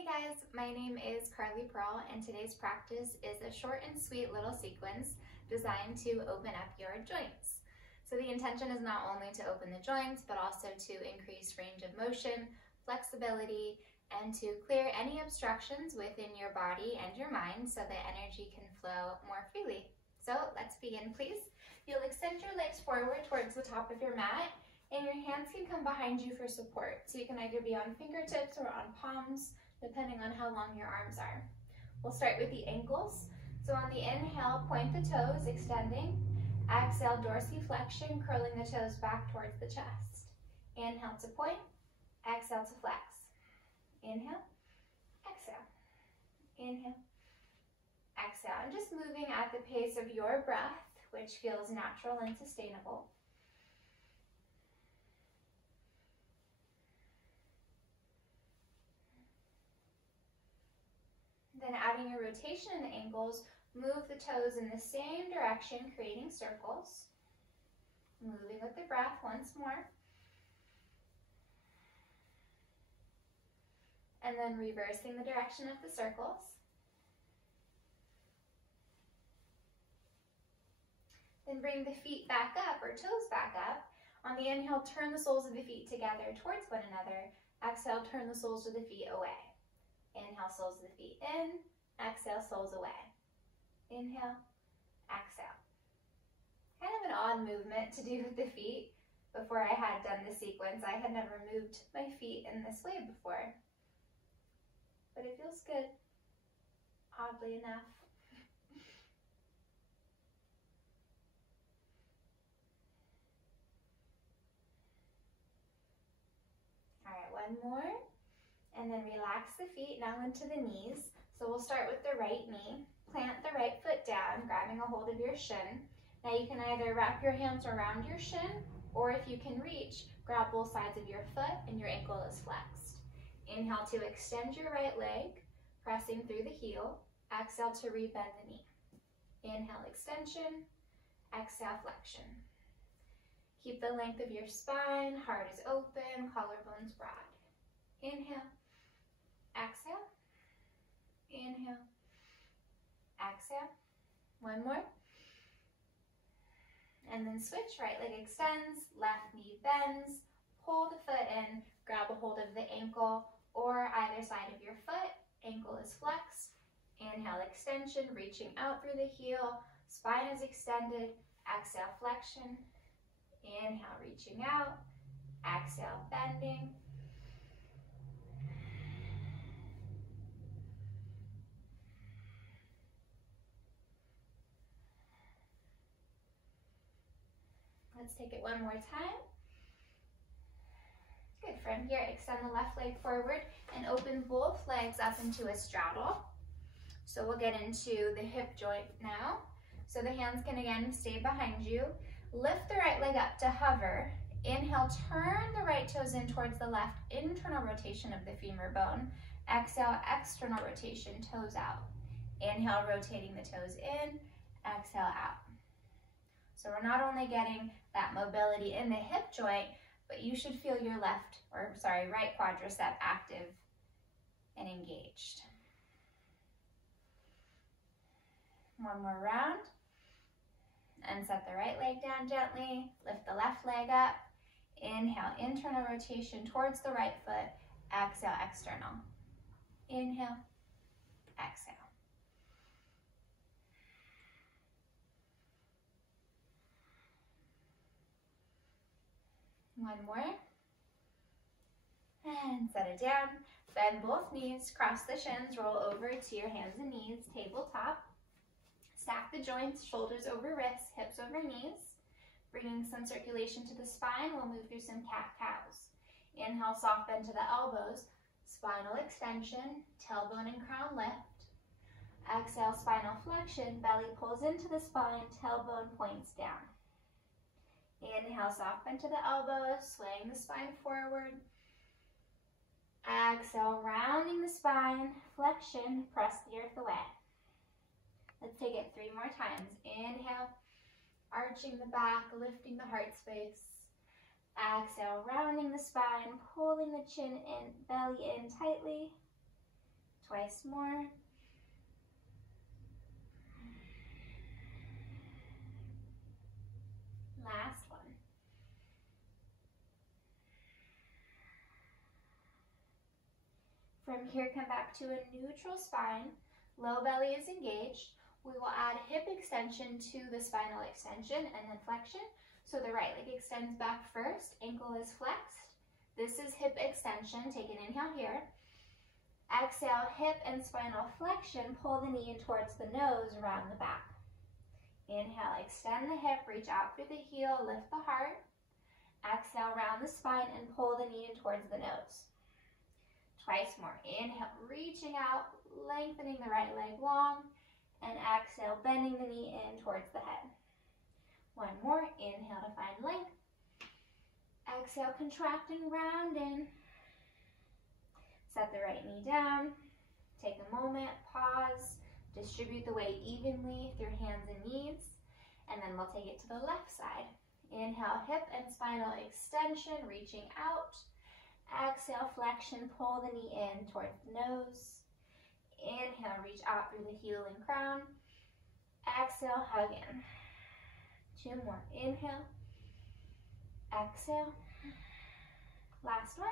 Hey guys, my name is Carly Pearl and today's practice is a short and sweet little sequence designed to open up your joints. So the intention is not only to open the joints, but also to increase range of motion, flexibility, and to clear any obstructions within your body and your mind so that energy can flow more freely. So let's begin, please. You'll extend your legs forward towards the top of your mat, and your hands can come behind you for support. So you can either be on fingertips or on palms, depending on how long your arms are. We'll start with the ankles. So on the inhale, point the toes, extending. Exhale, dorsiflexion, curling the toes back towards the chest. Inhale to point, exhale to flex. Inhale, exhale, inhale, exhale. And just moving at the pace of your breath, which feels natural and sustainable. Then adding your rotation in the ankles, move the toes in the same direction, creating circles. Moving with the breath once more. And then reversing the direction of the circles. Then bring the feet back up, or toes back up. On the inhale, turn the soles of the feet together towards one another. Exhale, turn the soles of the feet away. Inhale, soles of the feet in. Exhale, soles away. Inhale, exhale. Kind of an odd movement to do with the feet. Before I had done the sequence, I had never moved my feet in this way before. But it feels good, oddly enough. All right, one more. And then relax the feet now into the knees. So we'll start with the right knee. Plant the right foot down, grabbing a hold of your shin. Now you can either wrap your hands around your shin, or if you can reach, grab both sides of your foot and your ankle is flexed. Inhale to extend your right leg, pressing through the heel. Exhale to rebend the knee. Inhale, extension. Exhale, flexion. Keep the length of your spine, heart is open, collarbones broad. Inhale. Exhale, inhale, exhale, one more, and then switch, right leg extends, left knee bends, pull the foot in, grab a hold of the ankle or either side of your foot, ankle is flexed, inhale extension, reaching out through the heel, spine is extended, exhale flexion, inhale reaching out, exhale bending, let's take it one more time. Good, from here, extend the left leg forward and open both legs up into a straddle. So we'll get into the hip joint now. So the hands can again stay behind you. Lift the right leg up to hover. Inhale, turn the right toes in towards the left, internal rotation of the femur bone. Exhale, external rotation, toes out. Inhale, rotating the toes in, exhale out. So we're not only getting that mobility in the hip joint, but you should feel your right quadricep active and engaged. One more round. And set the right leg down gently. Lift the left leg up. Inhale, internal rotation towards the right foot. Exhale, external. Inhale, exhale. One more. And set it down. Bend both knees, cross the shins, roll over to your hands and knees, tabletop. Stack the joints, shoulders over wrists, hips over knees. Bringing some circulation to the spine, we'll move through some cat-cows. Inhale, soft bend to the elbows, spinal extension, tailbone and crown lift. Exhale, spinal flexion, belly pulls into the spine, tailbone points down. Inhale, soft bend to the elbows, swaying the spine forward. Exhale, rounding the spine, flexion, press the earth away. Let's take it 3 more times. Inhale, arching the back, lifting the heart space. Exhale, rounding the spine, pulling the chin in, belly in tightly. Twice more. Last one. From here, come back to a neutral spine. Low belly is engaged. We will add hip extension to the spinal extension and then flexion. So the right leg extends back first, ankle is flexed. This is hip extension. Take an inhale here. Exhale, hip and spinal flexion. Pull the knee in towards the nose, around the back. Inhale, extend the hip, reach out through the heel, lift the heart. Exhale, round the spine and pull the knee in towards the nose. Twice more. Inhale, reaching out, lengthening the right leg long. And exhale, bending the knee in towards the head. One more. Inhale to find length. Exhale, contract and round in. Set the right knee down. Take a moment, pause. Distribute the weight evenly through hands and knees. And then we'll take it to the left side. Inhale, hip and spinal extension, reaching out. Exhale, flexion, pull the knee in towards the nose. Inhale, reach out through the heel and crown. Exhale, hug in. Two more. Inhale. Exhale. Last one.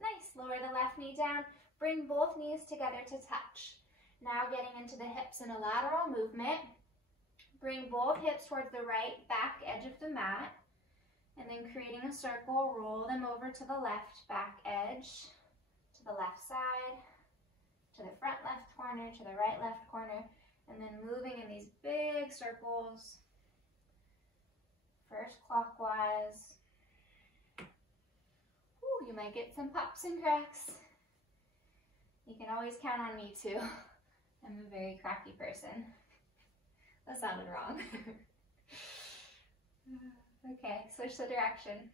Nice. Lower the left knee down. Bring both knees together to touch. Now getting into the hips in a lateral movement. Bring both hips towards the right back edge of the mat. And then creating a circle, roll them over to the left back edge, to the left side, to the front left corner, to the right left corner, and then moving in these big circles, first clockwise. Ooh, you might get some pops and cracks. You can always count on me too. I'm a very cracky person. That sounded wrong. Okay, switch the direction.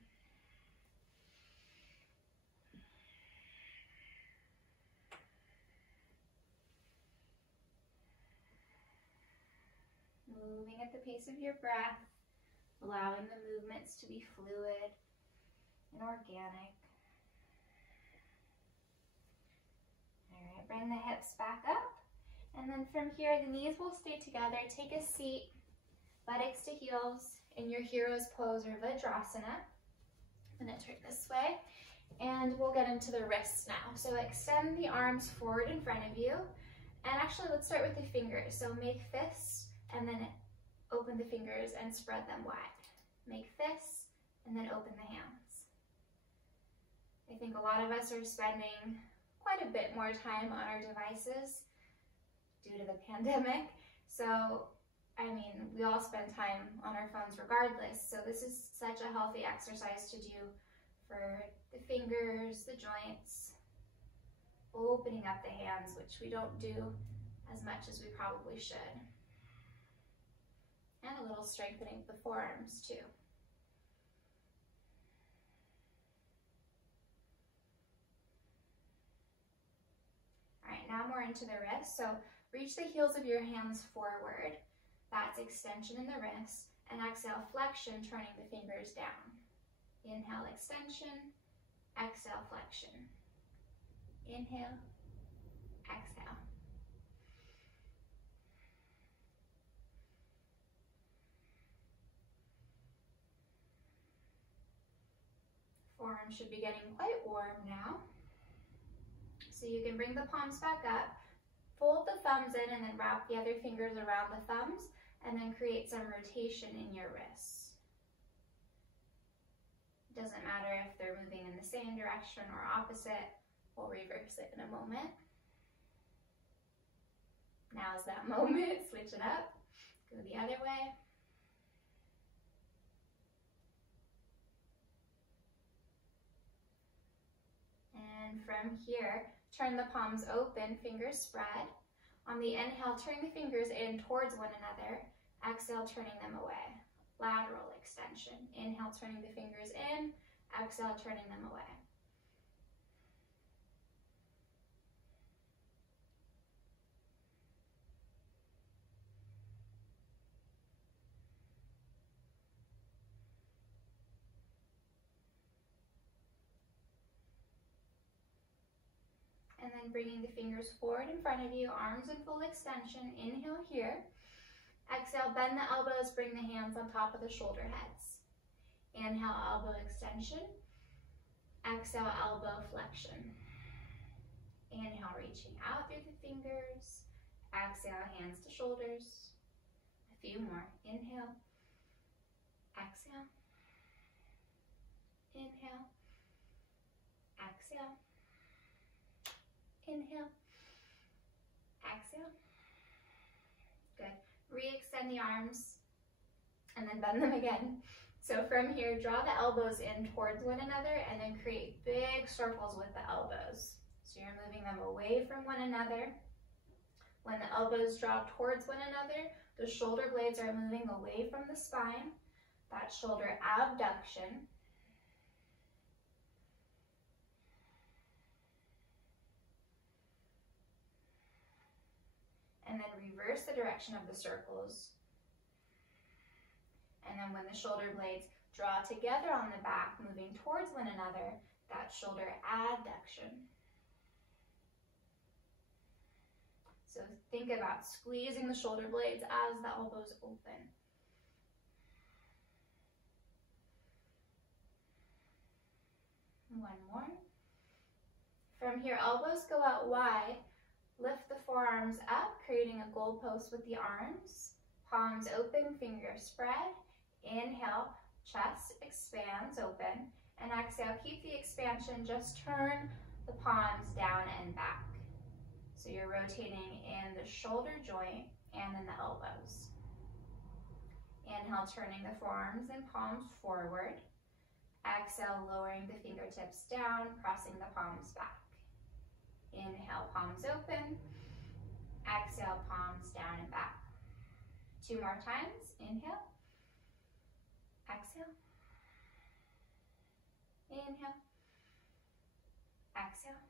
Moving at the pace of your breath, allowing the movements to be fluid and organic. All right, bring the hips back up. And then from here, the knees will stay together. Take a seat, buttocks to heels, in your hero's pose or Vajrasana. I'm gonna turn this way and we'll get into the wrists now. So extend the arms forward in front of you. And actually let's start with the fingers. So make fists and then open the fingers and spread them wide. Make fists and then open the hands. I think a lot of us are spending quite a bit more time on our devices due to the pandemic. So I mean, we all spend time on our phones regardless, so this is such a healthy exercise to do for the fingers, the joints, opening up the hands, which we don't do as much as we probably should. And a little strengthening of the forearms too. All right, now more into the wrists. So reach the heels of your hands forward. That's extension in the wrist. And exhale, flexion, turning the fingers down. Inhale, extension. Exhale, flexion. Inhale, exhale. Forearms should be getting quite warm now. So you can bring the palms back up, fold the thumbs in, and then wrap the other fingers around the thumbs, and then create some rotation in your wrists. It doesn't matter if they're moving in the same direction or opposite. We'll reverse it in a moment. Now's that moment. Switch it up. Go the other way. And from here, turn the palms open, fingers spread. On the inhale, turn the fingers in towards one another. Exhale, turning them away. Lateral extension. Inhale, turning the fingers in. Exhale, turning them away. in, bringing the fingers forward in front of you, arms in full extension. Inhale here. Exhale, bend the elbows, bring the hands on top of the shoulder heads. Inhale, elbow extension. Exhale, elbow flexion. Inhale, reaching out through the fingers. Exhale, hands to shoulders. A few more. Inhale. Exhale. Inhale. Exhale. Inhale. Exhale. Good. Re-extend the arms and then bend them again. So from here, draw the elbows in towards one another and then create big circles with the elbows. So you're moving them away from one another. When the elbows draw towards one another, the shoulder blades are moving away from the spine. That shoulder abduction. And then reverse the direction of the circles. And then when the shoulder blades draw together on the back, moving towards one another, that shoulder adduction. So think about squeezing the shoulder blades as the elbows open. One more. From here, elbows go out wide. Lift the forearms up, creating a goalpost with the arms. Palms open, fingers spread. Inhale, chest expands open. And exhale, keep the expansion, just turn the palms down and back. So you're rotating in the shoulder joint and in the elbows. Inhale, turning the forearms and palms forward. Exhale, lowering the fingertips down, pressing the palms back. Inhale, palms open. Exhale, palms down and back. 2 more times. Inhale. Exhale. Inhale. Exhale.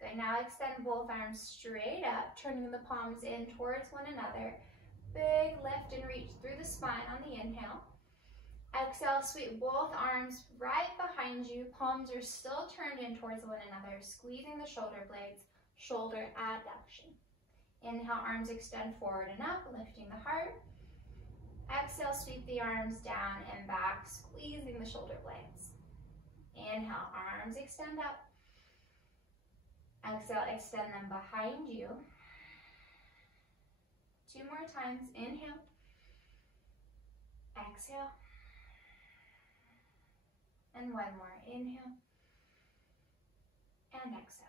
Good. Now extend both arms straight up, turning the palms in towards one another. Big lift and reach through the spine on the inhale. Exhale, sweep both arms right behind you. Palms are still turned in towards one another, squeezing the shoulder blades, shoulder adduction. Inhale, arms extend forward and up, lifting the heart. Exhale, sweep the arms down and back, squeezing the shoulder blades. Inhale, arms extend up. Exhale, extend them behind you. 2 more times. Inhale. Exhale. And 1 more. Inhale. And exhale.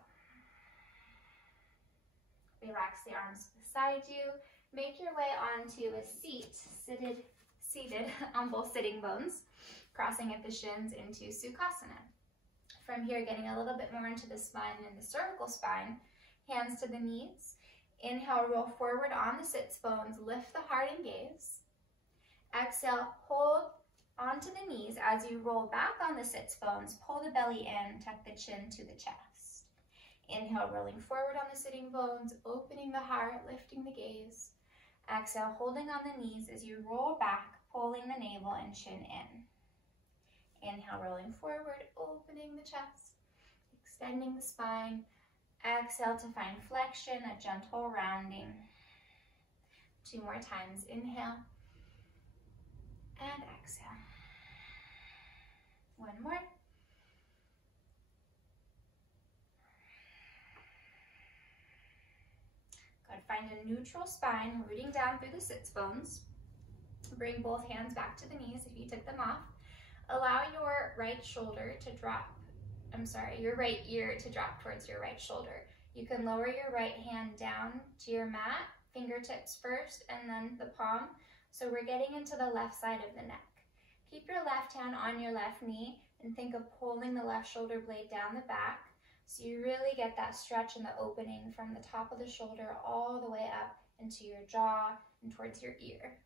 Relax the arms beside you. Make your way onto a seat, seated on both sitting bones, crossing at the shins into Sukhasana. From here, getting a little bit more into the spine and the cervical spine, hands to the knees. Inhale, roll forward on the sits bones, lift the heart and gaze. Exhale, hold onto the knees as you roll back on the sits bones, pull the belly in, tuck the chin to the chest. Inhale, rolling forward on the sitting bones, opening the heart, lifting the gaze. Exhale, holding on the knees as you roll back, pulling the navel and chin in. Inhale, rolling forward, opening the chest, extending the spine. Exhale to find flexion, a gentle rounding. 2 more times. Inhale and exhale. 1 more. Good. Find a neutral spine, rooting down through the sits bones. Bring both hands back to the knees if you took them off. Allow your right shoulder to drop, your right ear to drop towards your right shoulder. You can lower your right hand down to your mat, fingertips first, and then the palm. So we're getting into the left side of the neck. Keep your left hand on your left knee and think of pulling the left shoulder blade down the back. So you really get that stretch and the opening from the top of the shoulder all the way up into your jaw and towards your ear.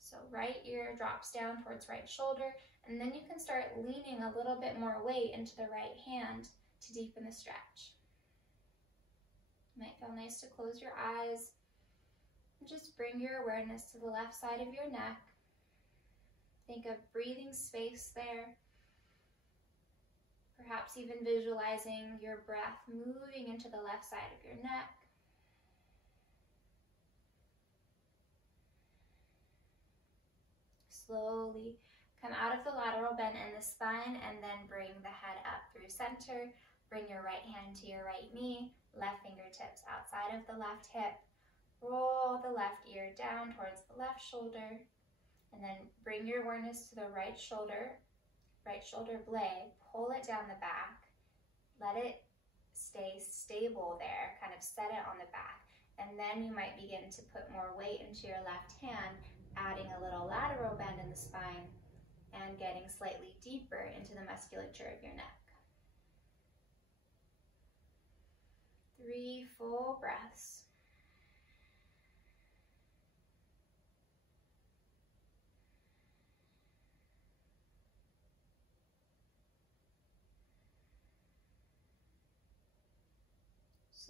So right ear drops down towards right shoulder, and then you can start leaning a little bit more weight into the right hand to deepen the stretch. It might feel nice to close your eyes and just bring your awareness to the left side of your neck. Think of breathing space there. Perhaps even visualizing your breath moving into the left side of your neck. Slowly come out of the lateral bend in the spine and then bring the head up through center. Bring your right hand to your right knee, left fingertips outside of the left hip. Roll the left ear down towards the left shoulder, and then bring your awareness to the right shoulder blade. Pull it down the back. Let it stay stable there, kind of set it on the back. And then you might begin to put more weight into your left hand, adding a little lateral bend in the spine and getting slightly deeper into the musculature of your neck. 3 full breaths.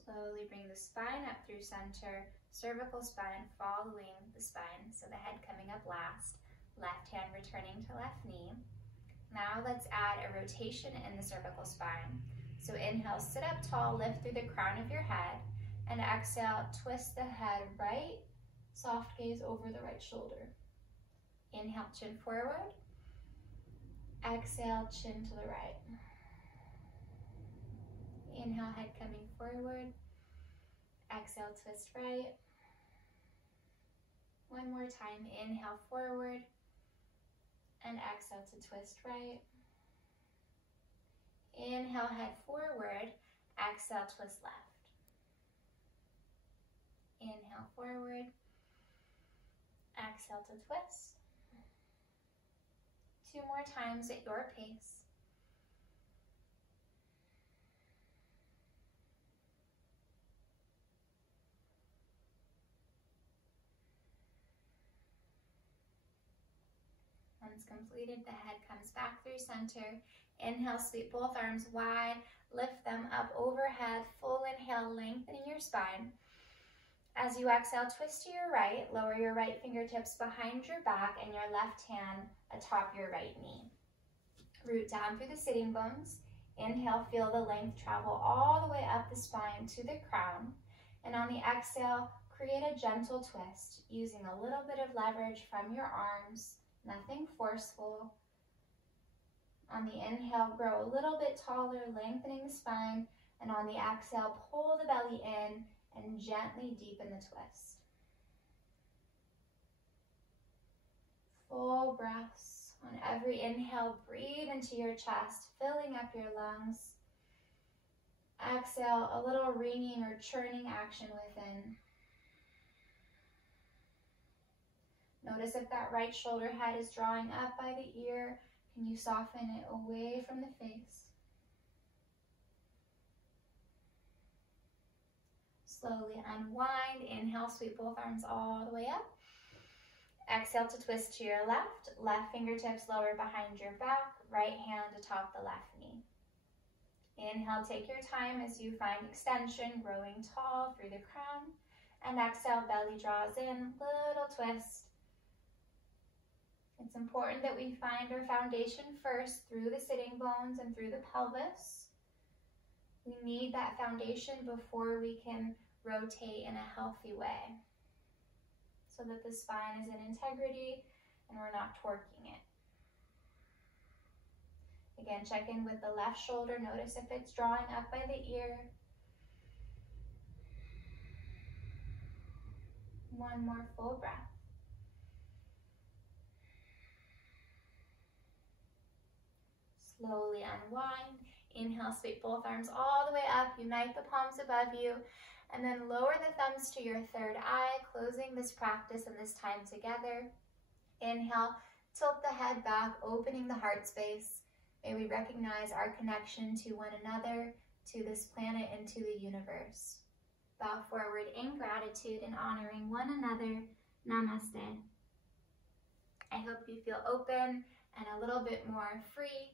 Slowly bring the spine up through center, cervical spine following the spine, so the head coming up last, left hand returning to left knee. Now let's add a rotation in the cervical spine. So inhale, sit up tall, lift through the crown of your head, and exhale, twist the head right, soft gaze over the right shoulder. Inhale, chin forward. Exhale, chin to the right. Inhale, head coming forward. Exhale, twist right. One more time, inhale forward, and exhale to twist right. Inhale, head forward, exhale, twist left. Inhale forward, exhale to twist. 2 more times at your pace. Once completed, the head comes back through center. Inhale, sweep both arms wide, lift them up overhead. Full inhale, lengthening your spine. As you exhale, twist to your right, lower your right fingertips behind your back and your left hand atop your right knee. Root down through the sitting bones. Inhale, feel the length travel all the way up the spine to the crown. And on the exhale, create a gentle twist using a little bit of leverage from your arms. Nothing forceful. On the inhale, grow a little bit taller, lengthening the spine. And on the exhale, pull the belly in and gently deepen the twist. Full breaths. On every inhale, breathe into your chest, filling up your lungs. Exhale, a little ringing or churning action within. Notice if that right shoulder head is drawing up by the ear. Can you soften it away from the face? Slowly unwind. Inhale, sweep both arms all the way up. Exhale to twist to your left. Left fingertips lower behind your back. Right hand atop the left knee. Inhale, take your time as you find extension, growing tall through the crown. And exhale, belly draws in, little twist. It's important that we find our foundation first through the sitting bones and through the pelvis. We need that foundation before we can rotate in a healthy way, so that the spine is in integrity and we're not torquing it. Again, check in with the left shoulder. Notice if it's drawing up by the ear. One more full breath. Slowly unwind. Inhale, sweep both arms all the way up. Unite the palms above you. And then lower the thumbs to your third eye, closing this practice and this time together. Inhale, tilt the head back, opening the heart space. May we recognize our connection to one another, to this planet, and to the universe. Bow forward in gratitude and honoring one another. Namaste. I hope you feel open and a little bit more free